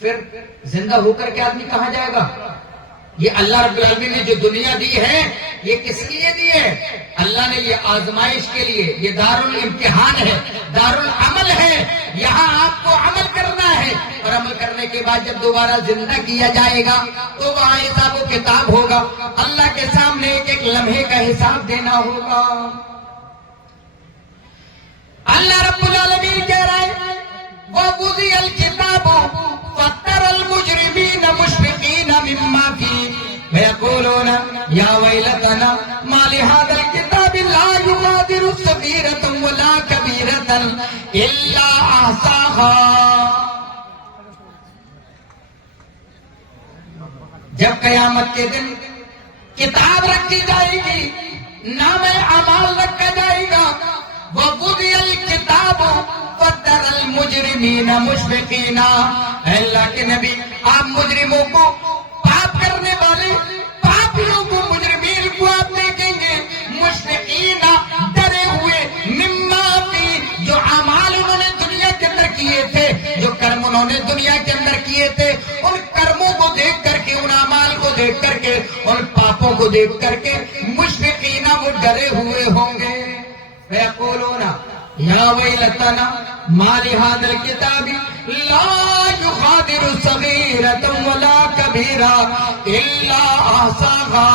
پھر زندہ ہو کر کے آدمی کہاں جائے گا؟ یہ اللہ رب العالمین نے جو دنیا دی ہے یہ کس لیے دی ہے؟ اللہ نے یہ آزمائش کے لیے، یہ دار الامتحان ہے، دار العمل ہے، یہاں آپ کو عمل کرنا ہے، اور عمل کرنے کے بعد جب دوبارہ زندہ کیا جائے گا تو وہاں حساب و کتاب ہوگا، اللہ کے سامنے ایک ایک لمحے کا حساب دینا ہوگا۔ اللہ رب العالمین کہہ رہے ہیں وَوُضِعَ الْكِتَابُ فَتَرَى الْمُجْرِمِينَ مُشْفِقِينَ مِمَّا فِيهِ وَيَقُولُونَ يَا وَيْلَتَنَا مَا لِهَذَا الْكِتَابِ لَا يُغَادِرُ صَغِيرَةً وَلَا كَبِيرَةً إِلَّا أَحْصَاهَا۔ جب قیامت کے دن کتاب رکھی جائے گی، نام اعمال رکھا جائے گا، وَوُضِعَ الْكِتَابُ فَتَرَى الْمُجْرِمِينَ مُشْفِقِينَ، اے اللہ کے نبی آپ مجرموں کو، پاپ کرنے والے پاپیوں کو، مجرمین کو آپ دیکھیں گے مشفقین، ڈرے ہوئے، مما فی، جو اعمال انہوں نے دنیا کے اندر کیے تھے، جو کرم انہوں نے دنیا کے اندر کیے تھے، ان کرموں کو دیکھ کر کے، ان اعمال کو دیکھ کر کے، ان پاپوں کو دیکھ کر کے مشفقین، وہ ڈرے ہوئے ہوں گے۔ فیقولون یا ویلتنا ما لہذا الکتاب لا یغادر صغیرۃ ولا کبیرہ الا احصاها،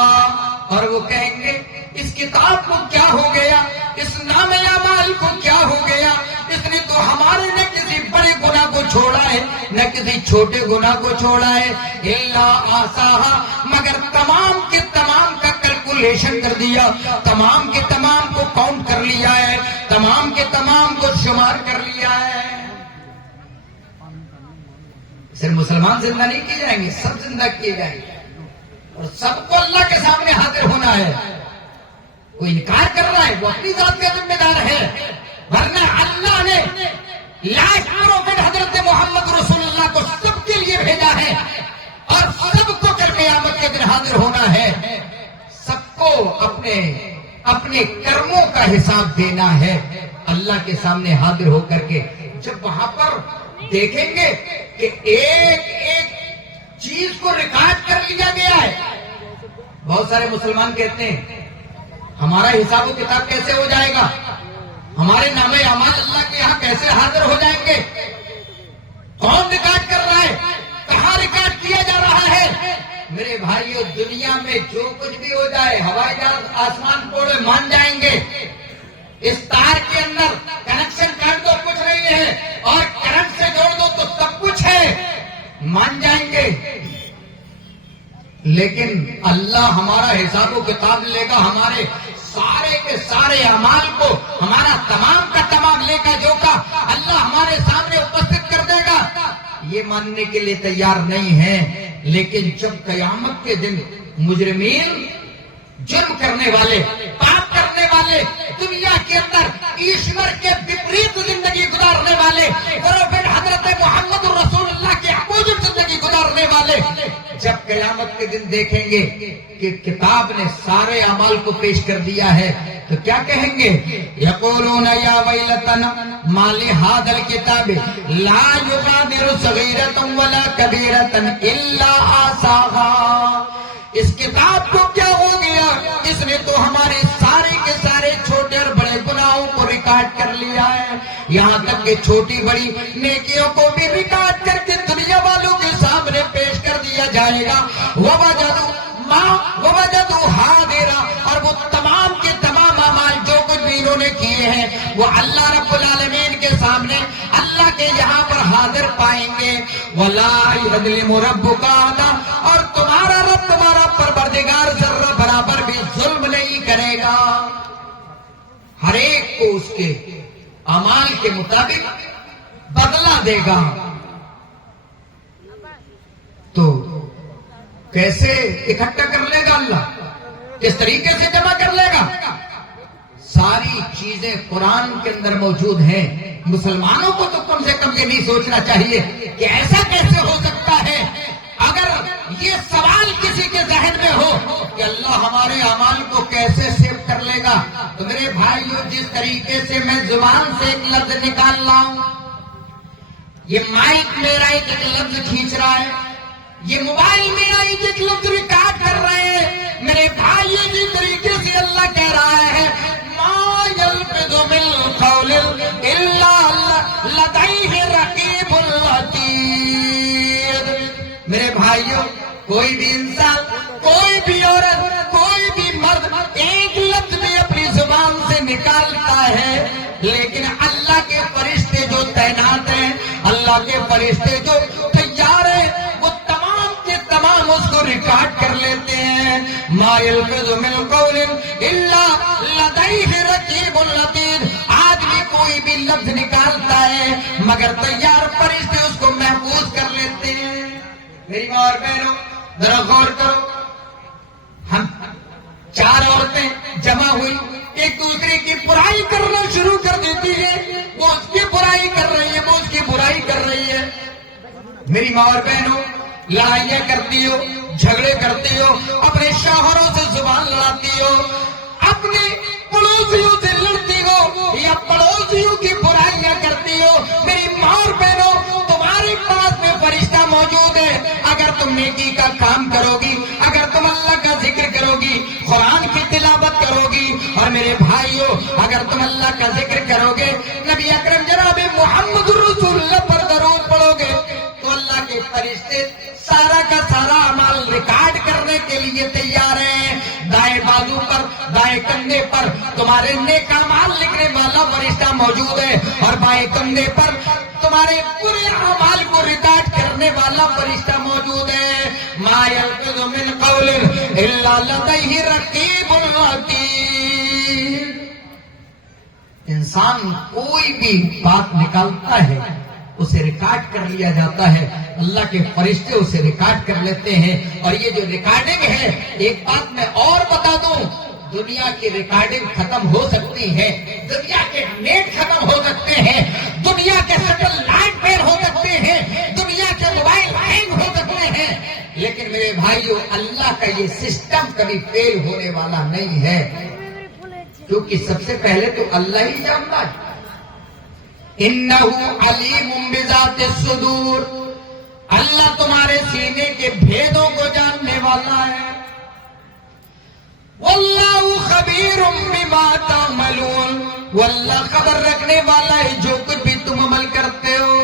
اور وہ کہیں گے اس کتاب کو کیا ہو گیا، اس نام اعمال کو کیا ہو گیا، اس نے تو ہمارے نہ کسی بڑے گناہ کو چھوڑا ہے نہ کسی چھوٹے گناہ کو چھوڑا ہے، الا احصاها، مگر تمام کے تمام کا کیلکولیشن کر دیا، تمام کے تمام کو کاؤنٹ کر لیا ہے، تمام کے تمام کو شمار کر لیا ہے۔ صرف مسلمان زندہ نہیں کیے جائیں گے، سب زندہ کیے جائیں گے، اور سب کو اللہ کے سامنے حاضر ہونا ہے۔ کوئی انکار کر رہا ہے وہ اپنی ذات کا ذمہ دار ہے، ورنہ اللہ نے لاسٹ پروفیٹ حضرت محمد رسول اللہ کو سب کے لیے بھیجا ہے، اور سب کو کل قیامت کے دن حاضر ہونا ہے، سب کو اپنے کرموں کا حساب دینا ہے اللہ کے سامنے حاضر ہو کر کے۔ جب وہاں پر دیکھیں گے کہ ایک ایک چیز کو ریکارڈ کر لیا گیا ہے، بہت سارے مسلمان کہتے ہیں ہمارا حساب و کتاب کیسے ہو جائے گا، ہمارے نام اعمال اللہ کے یہاں کیسے حاضر ہو جائیں گے، کون ریکارڈ کر رہا ہے، کہاں ریکارڈ کیا جا رہا ہے؟ میرے بھائیو، دنیا میں جو کچھ بھی ہو جائے، ہوائی جہاز آسمان کوڑے مان جائیں گے، اس تار کے اندر کنیکشن کاٹ دو کچھ نہیں ہے، اور کرنٹ سے جوڑ دو تو سب کچھ ہے، مان جائیں گے، لیکن اللہ ہمارا حساب و کتاب لے گا، ہمارے سارے کے سارے اعمال کو، ہمارا تمام کا تمام لے کا جو کا اللہ ہمارے سامنے اپستھت کر دے گا، یہ ماننے کے لیے تیار نہیں ہے۔ لیکن جب قیامت کے دن مجرمین، جرم کرنے والے، پاپ کرنے والے، دنیا کے اندر ایشور کے وپریت زندگی گزارنے والے، پروفیٹ حضرت محمد رسول اللہ کے اپوزٹ زندگی گزارنے والے، جب قیامت کے دن دیکھیں گے کہ کتاب نے سارے اعمال کو پیش کر دیا ہے تو کیا کہیں گے؟ یقولون یا ویلتنا ما لہذا الکتاب لا یغادر صغیرۃ ولا کبیرۃ الا احصاها، اس کتاب کو کیا ہو گیا، اس نے تو ہمارے سارے کے سارے چھوٹے اور بڑے گناہوں کو ریکارڈ کر لیا ہے، یہاں تک کہ چھوٹی بڑی نیکیوں کو بھی ریکارڈ کر کے دنیا والوں کے سامنے پیش کر دیا جائے گا۔ وَوَجَدُوا حَاضِرًا، اور وہ تمام کے تمام اعمال جو کچھ بھی انہوں نے کیے ہیں وہ اللہ رب العالمین کے سامنے اللہ کے یہاں پر حاضر پائیں گے۔ وَلَا يَظْلِمُ رَبُّكَ أَحَدًا، اور تمہارا رب، تمہارا پروردگار ذرہ برابر بھی ظلم نہیں کرے گا، ہر ایک کو اس کے اعمال کے مطابق بدلہ دے گا۔ تو کیسے اکٹھا کر لے گا اللہ، کس طریقے سے جمع کر لے گا؟ ساری چیزیں قرآن کے اندر موجود ہیں۔ مسلمانوں کو تو کم سے کم یہ نہیں سوچنا چاہیے کہ ایسا کیسے ہو سکتا ہے۔ اگر یہ سوال کسی کے ذہن میں ہو کہ اللہ ہمارے اعمال کو کیسے سیو کر لے گا، تو میرے بھائیو، جس طریقے سے میں زبان سے ایک لفظ نکال رہا ہوں، یہ مائک میرا ایک لفظ کھینچ رہا ہے، یہ موبائل میرا ایک لفظ ریکارڈ کر رہے ہیں، میرے بھائی جی طریقے سے اللہ کہہ رہا ہے ما یلفظ من قول الا لدیہ رقیب عتید۔ میرے بھائیوں، کوئی بھی انسان، کوئی بھی عورت، کوئی بھی مرد ایک لفظ بھی اپنی زبان سے نکالتا ہے، لیکن اللہ کے فرشتے جو تعینات ہیں، اللہ کے فرشتے جو تیار ہیں، وہ تمام کے تمام اس کو ریکارڈ کر لیتے ہیں۔ ما یلفظ من قول الا لدیہ رقیب عتید۔ آج بھی کوئی بھی لفظ نکالتا ہے مگر تیار فرشتے اس کو محفوظ کر لیتے ہیں۔ میری ماں اور بہنوں، ذرا غور کرو، ہم چار عورتیں جمع ہوئی، ایک دوسرے کی برائی کرنا شروع کر دیتی ہے، وہ اس کی برائی کر رہی ہے، وہ اس کی برائی کر رہی ہے۔ میری ماں اور بہنوں، لڑائیاں کرتی ہو، جھگڑے کرتی ہو، اپنے شوہروں سے زبان لڑاتی ہو، اپنے پڑوسیوں سے لڑتی ہو یا پڑوسیوں کی برائیاں کرتی ہو، میری ماں اور بہنوں، تمہارے پاس میں فرشتہ موجود ہے۔ اگر تم نیکی کا کام کرو گی، اگر تم اللہ کا ذکر کرو گی، قرآن کی تلاوت کرو گی، اور میرے بھائیوں اگر تم اللہ کا ذکر کرو گے، نبی اکرم جناب محمد رسول اللہ پر درود پڑھو گے، تو اللہ کے فرشتے سارا کا سارا عمل ریکارڈ کرنے کے لیے تیار ہیں۔ دائیں بازو پر، دائیں کندھے پر تمہارے نیک اعمال لکھنے والا فرشتہ موجود ہے، اور بائیں کندھے پر تمہارے پورے اعمال کو ریکارڈ کرنے والا فرشتہ موجود ہے۔ ما یلفظ من قول الا لدیہ رقیب عتید۔ انسان کوئی بھی بات نکالتا ہے، اسے ریکارڈ کر لیا جاتا ہے، اللہ کے فرشتے اسے ریکارڈ کر لیتے ہیں۔ اور یہ جو ریکارڈنگ ہے، ایک بات میں اور بتا دوں، دنیا کی ریکارڈنگ ختم ہو سکتی ہے، دنیا کے نیٹ ختم ہو سکتے ہیں، دنیا کے سیٹلائٹ فیل ہو سکتے ہیں، دنیا کے موبائل ہینگ ہو سکتے ہیں، لیکن میرے بھائیوں اللہ کا یہ سسٹم کبھی فیل ہونے والا نہیں ہے، کیونکہ سب سے پہلے تو اللہ ہی جانتا ہے۔ انہ علیم بذات الصدور، اللہ تمہارے سینے کے بھیدوں کو جاننے والا ہے۔ واللہ خبیر بما تعملون، واللہ خبر رکھنے والا ہے جو کچھ بھی تم عمل کرتے ہو۔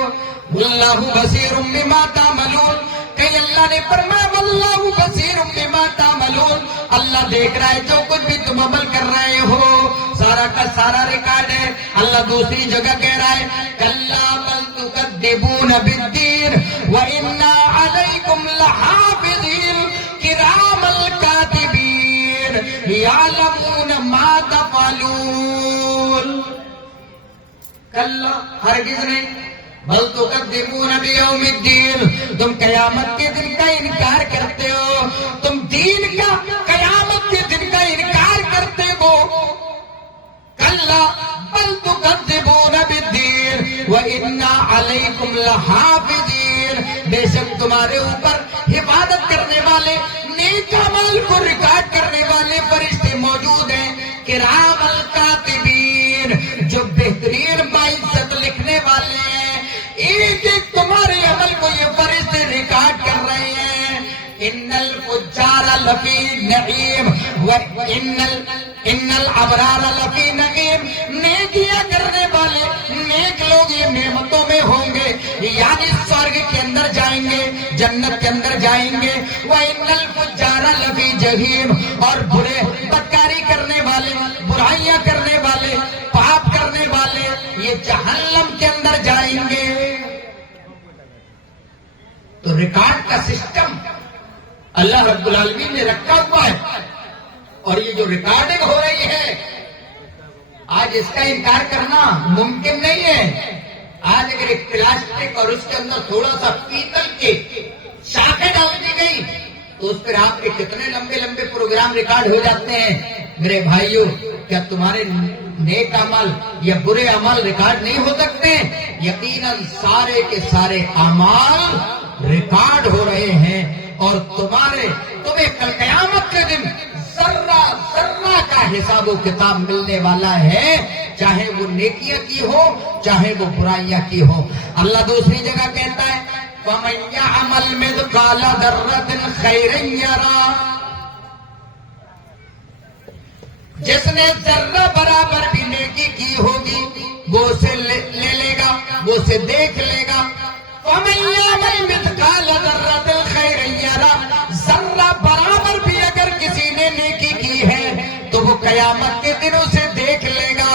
واللہ بصیر بما تعملون، کہیں اللہ نے فرمایا واللہ بصیر بما تعملون، اللہ دیکھ رہا ہے جو کچھ بھی تم عمل کر رہے ہو، سارا کا سارا ریکارڈ ہے۔ اللہ دوسری جگہ کہہ رہا ہے کلا بل تکذبون بالدین وان علیکم لحافظین کرام الکاتبین یعلمون ما تفعلون۔ کلا ہرگز نہیں، بل تکذبون بیوم الدین، تم قیامت کے دن کا انکار کرتے ہو، تم دین کا، قیامت کے دن کا انکار کرتے ہو۔ کلا بل تکذبون بالدین وان علیکم لحافظین، بے شک تمہارے اوپر حفاظت کرنے والے، نیک اعمال کو ریکارڈ کرنے والے فرشتے موجود ہیں، کرام الکاتبین، جو بہترین باعزت لکھنے والے ہیں، ایک ایک تمہارے عمل کو یہ فرشتے ریکارڈ کر رہے ہیں۔ ان الفجار لفی نعیم ان الابرار لفی نعیم، نیکیاں کرنے والے نیک لوگ یہ نعمتوں میں ہوں گے، یعنی سورگ کے اندر جائیں گے، جنت کے اندر جائیں گے۔ وَإِنَّ الْفُجَّارَ لَفِي جَحِيمٍ، اور برے بدکاری کرنے والے، برائیاں کرنے والے، پاپ کرنے والے یہ جہنم کے اندر جائیں گے۔ تو ریکارڈ کا سسٹم اللہ رب العالمین نے رکھا ہوا ہے، اور یہ جو ریکارڈنگ ہو رہی ہے آج اس کا انکار کرنا ممکن نہیں ہے۔ آج اگر ایک پلاسٹک اور اس کے اندر تھوڑا سا پیتل کے شاخیں ڈال دی گئی تو اس پر آپ کے کتنے لمبے لمبے پروگرام ریکارڈ ہو جاتے ہیں۔ میرے بھائیوں، کیا تمہارے نیک عمل یا برے عمل ریکارڈ نہیں ہو سکتے؟ یقیناً سارے کے سارے اعمال ریکارڈ ہو رہے ہیں، اور تمہیں کل قیامت کے دن ذرہ ذرہ کا حساب و کتاب ملنے والا ہے۔ چاہے وہ نیکیاں کی ہو چاہے وہ برائیاں کی ہو. اللہ دوسری جگہ کہتا ہے وَمَن يَعْمَلْ مِثْقَالَ ذَرَّةٍ خَيْرًا يَرَهُ، جس نے ذرہ برابر بھی نیکی کی ہوگی وہ اسے لے لے گا، وہ اسے دیکھ لے گا. وَمَن يَعْمَلْ مِثْقَالَ ذَرَّةٍ خَيْرًا يَرَهُ، ذرہ برابر بھی اگر کسی نے نیکی کی ہے تو وہ قیامت کے دن اسے دیکھ لے گا.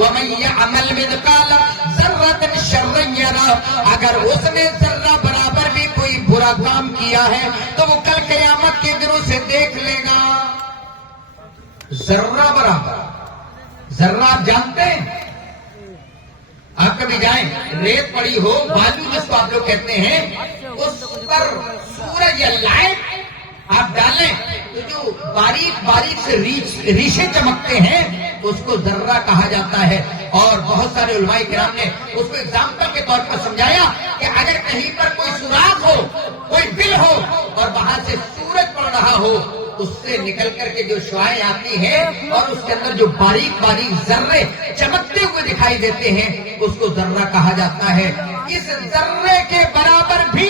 وَمَن يَعْمَلْ مِثْقَالَ ذَرَّةٍ شَرًّا يَرَهُ، اگر اس نے ذرہ برابر بھی کوئی برا کام کیا ہے تو وہ کل قیامت کے دن اسے دیکھ لے گا. ذرہ برابر، ذرہ آپ جانتے ہیں؟ آپ کبھی جائیں ریت پڑی ہو، بالو جس کو آپ لوگ کہتے ہیں، اس پر سورج یا لائٹ آپ ڈالیں تو جو باریک باریک سے ریشے چمکتے ہیں اس کو ذرہ کہا جاتا ہے. اور بہت سارے علماء کرام نے اس کو ایگزامپل کے طور پر سمجھایا کہ اگر کہیں پر کوئی سوراخ ہو، کوئی بل ہو اور وہاں سے سورج پڑ رہا ہو، اس سے نکل کر کے جو شعاعیں آتی ہیں اور اس کے اندر جو باریک باریک ذرے چمکتے ہوئے دکھائی دیتے ہیں اس کو ذرہ کہا جاتا ہے. اس ذرے کے برابر بھی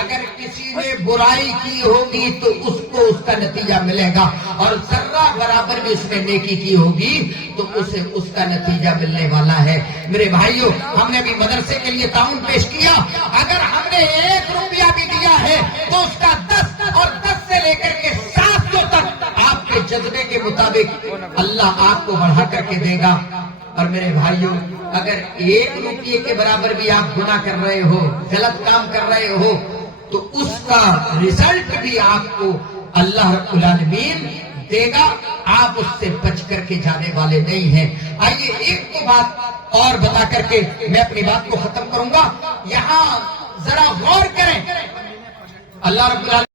اگر کسی نے برائی کی ہوگی تو اس کو اس کا نتیجہ ملے گا، اور ذرہ برابر بھی اس نے نیکی کی ہوگی تو اسے اس کا نتیجہ ملنے والا ہے. میرے بھائیوں، ہم نے ابھی مدرسے کے لیے تعاون پیش کیا، اگر ہم نے 1 روپیہ بھی دیا ہے تو اس کا 10 اور 10 سے لے کر کے 700 تک آپ کے جذبے کے مطابق اللہ آپ کو بڑھا کر کے دے گا. اور میرے بھائیوں، اگر 1 روپیے کے برابر بھی آپ گناہ کر رہے ہو، غلط کام کر رہے ہو، تو اس کا رزلٹ بھی آپ کو اللہ رب العالمین دے گا. آپ اس سے بچ کر کے جانے والے نہیں ہیں. آئیے ایک تو بات اور بتا کر کے میں اپنی بات کو ختم کروں گا. یہاں ذرا غور کریں، اللہ رب العالمین